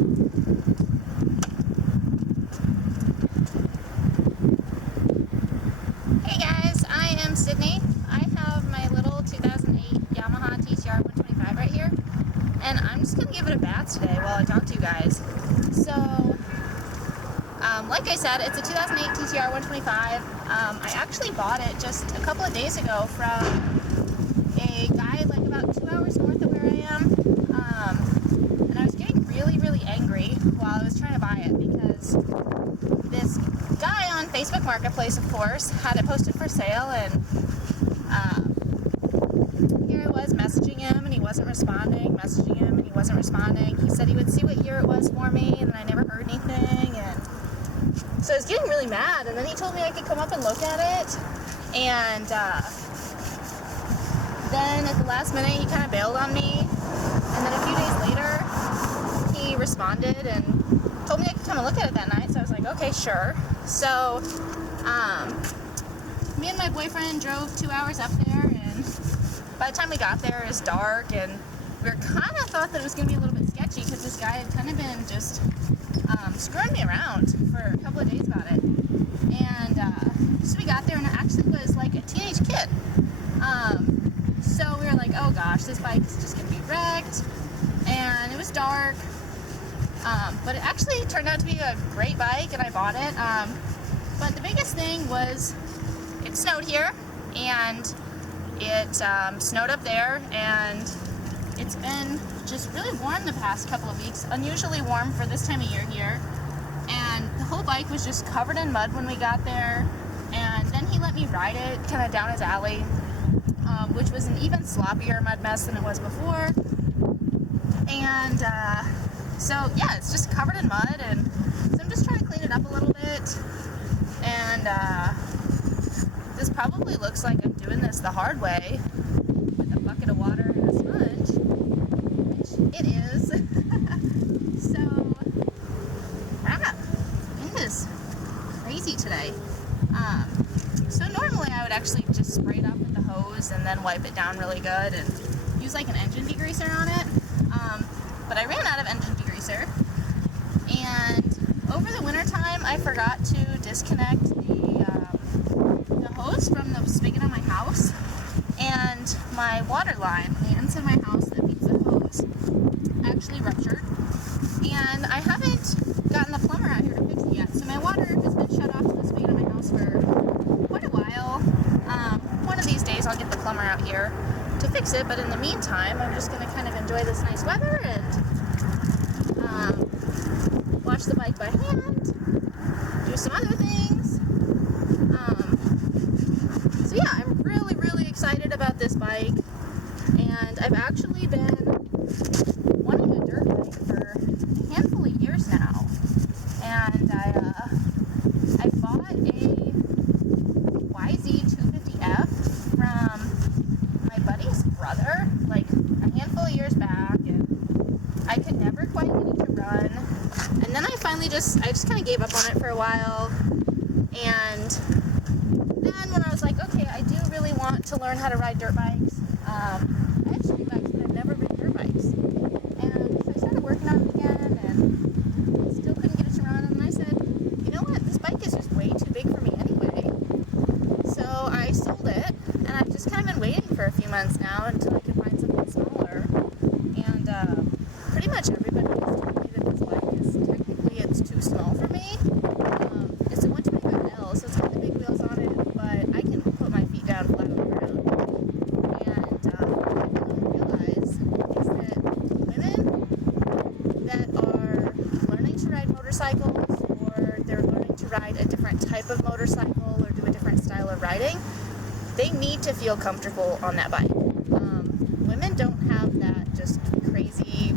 Hey guys, I am Sydney. I have my little 2008 Yamaha TTR125 right here, and I'm just going to give it a bath today while I talk to you guys. So, like I said, it's a 2008 TTR125. I actually bought it just a couple of days ago from a guy like about 2 hours north of where I am, and I was getting really angry while I was trying to buy it because this guy on Facebook Marketplace, of course, had it posted for sale, and here I was messaging him and he wasn't responding, messaging him and he wasn't responding. He said he would see what year it was for me, and I never heard anything, and so I was getting really mad. And then he told me I could come up and look at it, and then at the last minute he kind of bailed on me, and then a few days later he responded and told me I could come and look at it that night. So I was like, okay, sure. So me and my boyfriend drove 2 hours up there, and by the time we got there it was dark, and we were kind of thought that it was going to be a little bit sketchy because this guy had kind of been just screwing me around for a couple of days about it. And so we got there, and it actually was like a teenage kid. So we were like, oh gosh, this bike is just going to be wrecked. And it was dark. But it actually turned out to be a great bike, and I bought it. But the biggest thing was it snowed here, and it snowed up there, and it's been just really warm the past couple of weeks, unusually warm for this time of year here. And the whole bike was just covered in mud when we got there, and then he let me ride it kind of down his alley, which was an even sloppier mud mess than it was before. And so yeah, it's just covered in mud, and so I'm just trying to clean it up a little bit. And this probably looks like I'm doing this the hard way with a bucket of water and a sponge, which it is. So wow, it is crazy today. So normally I would actually just spray it off with the hose and then wipe it down really good and use like an engine degreaser on it. But I ran out of engine degreaser, and over the winter time I forgot to disconnect the hose from the spigot on my house, and my water line on the inside of my house that feeds the hose actually ruptured, and I haven't gotten the plumber out here to fix it yet. So my water has been shut off to the spigot on my house for quite a while. One of these days I'll get the plumber out here to fix it, but in the meantime I'm just going to kind of enjoy this nice weather and wash the bike by hand, do some other things. So yeah, I'm really excited about this bike, and I've actually been wanting a dirt bike for a handful of years now, and I bought a YZ250F from my buddy's brother like a handful of years back, and I could never quite get it to run. And then I just kind of gave up on it for a while, and then when I was like, okay, I do really want to learn how to ride dirt bikes, I actually bikes, but I've never ridden dirt bikes, and so I started working on it again, and still couldn't get it to run. And then I said, you know what, this bike is just way too big for me anyway. So I sold it, and I've just kind of been waiting for a few months now until I could find something smaller. And pretty much everybody has told me that this bike is technically it's too small for me. It's a 125L, so it's got the big wheels on it, but I can put my feet down flat on the ground. And what I didn't realize is that women that are learning to ride motorcycles, or they're learning to ride a different type of motorcycle or do a different style of riding, they need to feel comfortable on that bike. Women don't have that just crazy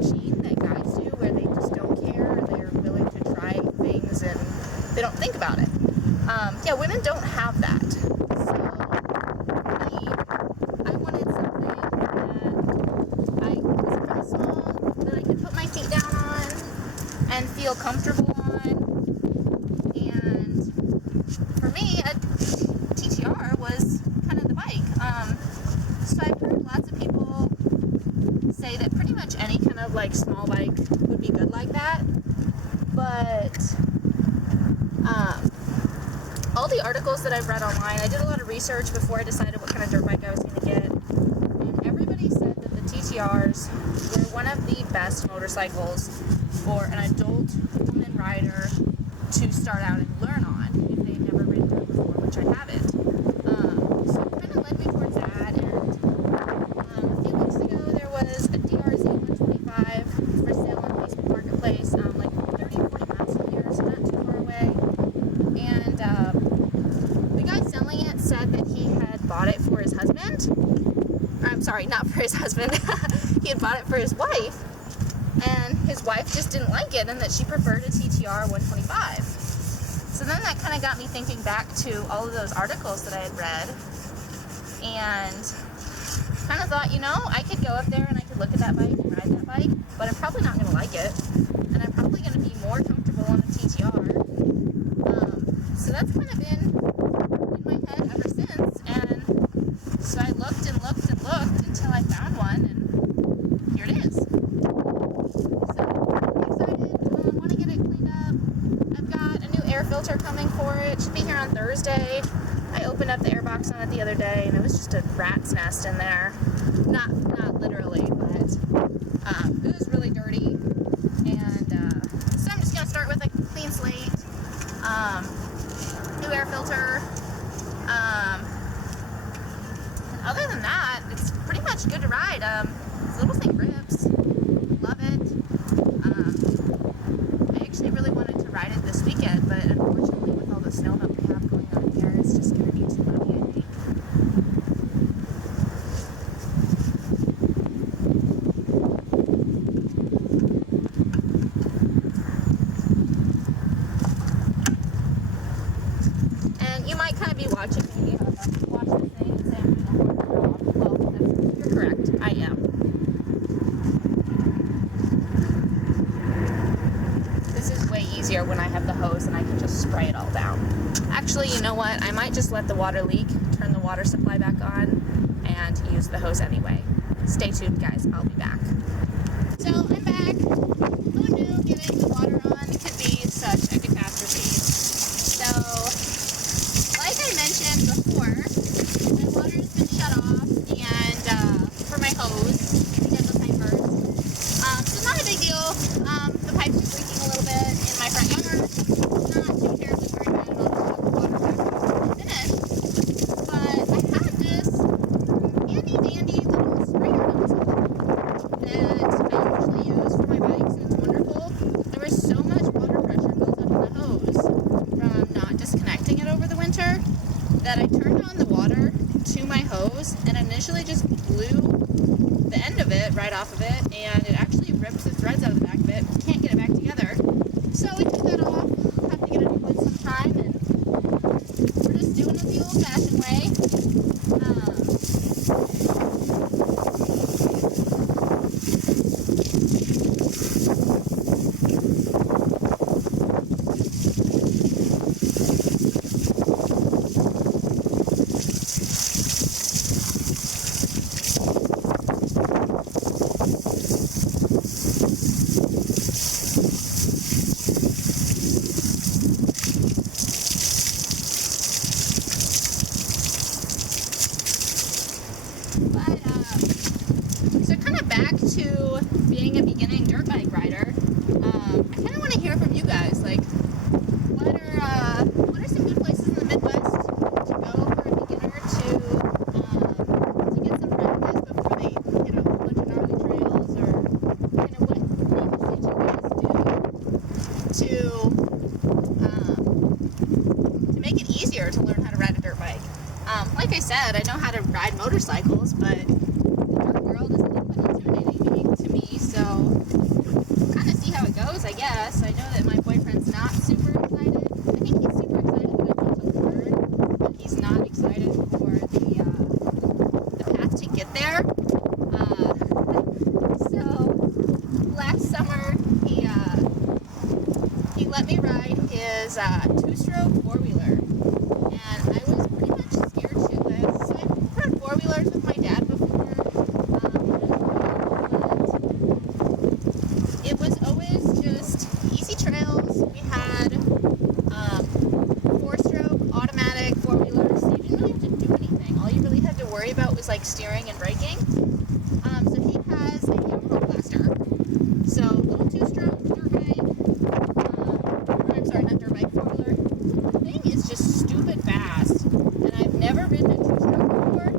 gene that guys do, where they just don't care, they're willing to try things and they don't think about it. Yeah, women don't have that. So me, I wanted something that I was really small, that I could put my feet down on and feel comfortable on. And for me, a TTR was kind of the bike. So I've heard lots of people say that pretty much any kind of like small bike would be good like that, but all the articles that I've read online, I did a lot of research before I decided what kind of dirt bike I was going to get, and everybody said that the TTRs were one of the best motorcycles for an adult woman rider to start out and learn on if they've never ridden them before, which I haven't. So it kind of led me towards that, and a few weeks ago there was a TTR125 for sale on Facebook Marketplace, like 30 or 40 miles from here, so not too far away. And the guy selling it said that he had bought it for his husband. I'm sorry, not for his husband. He had bought it for his wife, and his wife just didn't like it, and that she preferred a TTR 125. So then that kind of got me thinking back to all of those articles that I had read, and kind of thought, you know, I could go up there and I could look at that bike and ride that bike, but I'm probably not going to like it, and I'm probably going to be more comfortable on a TTR. So that's kind of been in my head ever since, and so I looked and looked and looked until I found one, and here it is. So I'm excited. I want to get it cleaned up. I've got a new air filter coming for it. Should be here on Thursday. I opened up the air box on it the other day, and it was just a rat's nest in there. Not literally, but it was really dirty. And so I'm just gonna start with a clean slate. New air filter. And other than that, it's pretty much good to ride. This little thing rips. Love it. I actually really wanted to ride it this weekend, but unfortunately with all the snow that we have going on here, it's just going to be too muddy, I think. And you might kind of be watching me watch this thing and say I'm doing a horrible job. Well, you're correct. I am. This is way easier when I have the hose and I can just spray it all down. Actually, you know what? I might just let the water leak, turn the water supply back on, and use the hose anyway. Stay tuned, guys. I'll be back. So, I'm back. Who knew getting the water on could be such a catastrophe? So, like I mentioned before, my water's been shut off, and for my hose, because of pipe burst. So not a big deal. The pipe's just leaking a little bit in my front yard. Not too terribly very bad, and I'll just shut the water back off when I'm finished. But I had this handy dandy little sprayer nozzle that I usually use for my bikes, and it's wonderful. There was so much water pressure built up in the hose from not disconnecting it over the winter that I turned on the water to my hose and initially just blew the end of it right off of it, and it actually ripped the threads out of the back of it. Can't get it back together. So we took that off. Have to get a new one sometime, and we're just doing it the old-fashioned way. So kind of back to being a beginning dirt bike rider, I kind of want to hear from you guys, like, what are some good places in the Midwest to go for a beginner to get some practice before they hit a whole bunch of gnarly trails, or kind of what things that you guys do to make it easier to learn how to ride a dirt bike. Like I said, I know how to ride motorcycles, but the dirt world is a little bit intimidating to me, so kind of see how it goes, I guess. I know that my boyfriend's not super excited. I think he's super excited that I want to learn, but he's not excited for the path to get there. So last summer, he let me ride his two-stroke four-wheeler, and I was pretty much scared shitless. So I've rode four-wheelers with my dad before. like steering and braking. So he has a Yamaha Blaster. So little 2-stroke dirt bike. I'm sorry, not dirt bike, 4-wheeler. The thing is just stupid fast, and I've never ridden a 2-stroke before.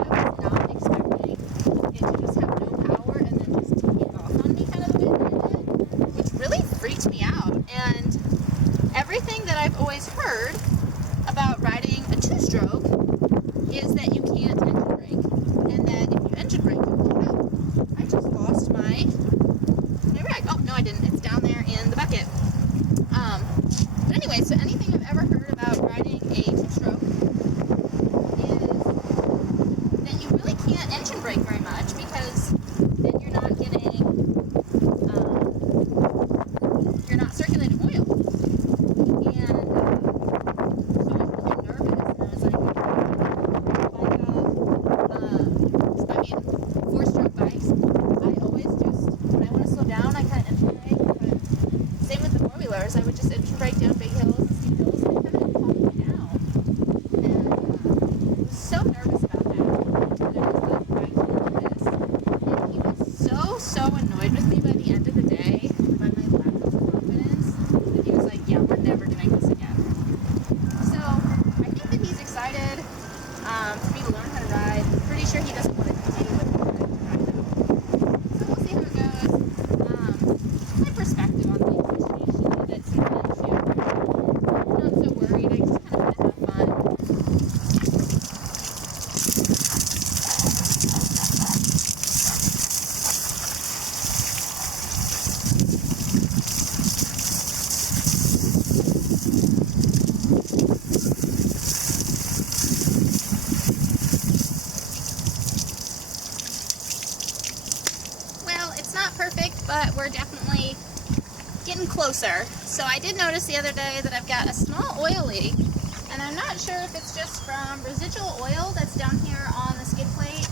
I was not expecting it to just have no power and then just take off on me kind of the way that it did, which really freaked me out. And everything that I've always heard about riding a 2-stroke is that you can't engine brake, and that if you engine brake, you will help. I just lost my rag. Oh, no, I didn't. It's down there in the bucket. But anyway, so anything I've ever heard about riding a 2-stroke is that you really can't engine brake very much, because then you're not circulating oil. And so I was really nervous, and I was like, 4-stroke bikes, I always just, when I want to slow down, I kind of engine brake. But same with the 4-wheelers, I would just engine brake down big hills and steep hills, and it kind of calmed me down. And I was so nervous about that I was like, I can't do this. And he was so annoyed with me by the end of the day, by my lack of confidence, that he was like, yeah, we're never doing this again. So I think that he's excited for me to learn how to ride. I'm pretty sure he doesn't want to continue with me right now. So we'll see how it goes. My perspective on the appreciation of it sometimes, I'm not so worried. I just kind of want to have fun. Well, it's not perfect, but we're definitely getting closer. So I did notice the other day that I've got a small oil leak, and I'm not sure if it's just from residual oil that's down here on the skid plate,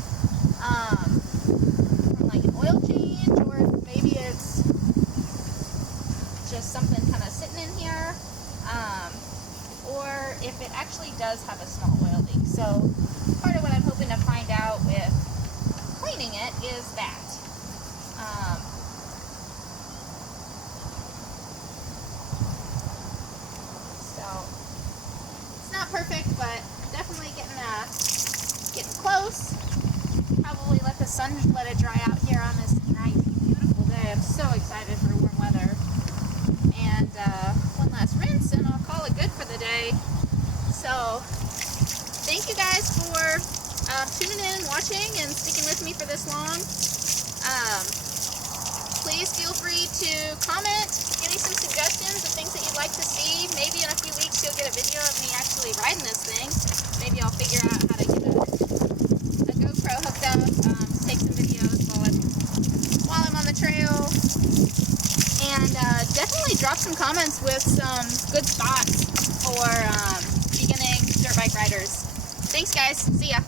from like an oil change, or if maybe it's just something kind of sitting in here, or if it actually does have a small oil leak. So part of what I'm hoping to find out with cleaning it is that. So it's not perfect, but definitely getting close. Probably let it dry out here on this nice, beautiful day. I'm so excited for warm weather. And one last rinse, and I'll call it good for the day. So thank you guys for tuning in, watching, and sticking with me for this long. Please feel free to comment, give me some suggestions of things that you'd like to see. Maybe in a few weeks you'll get a video of me actually riding this thing. Maybe I'll figure out how to get a GoPro hooked up, take some videos while I'm on the trail. And definitely drop some comments with some good spots for beginning dirt bike riders. Thanks guys, see ya.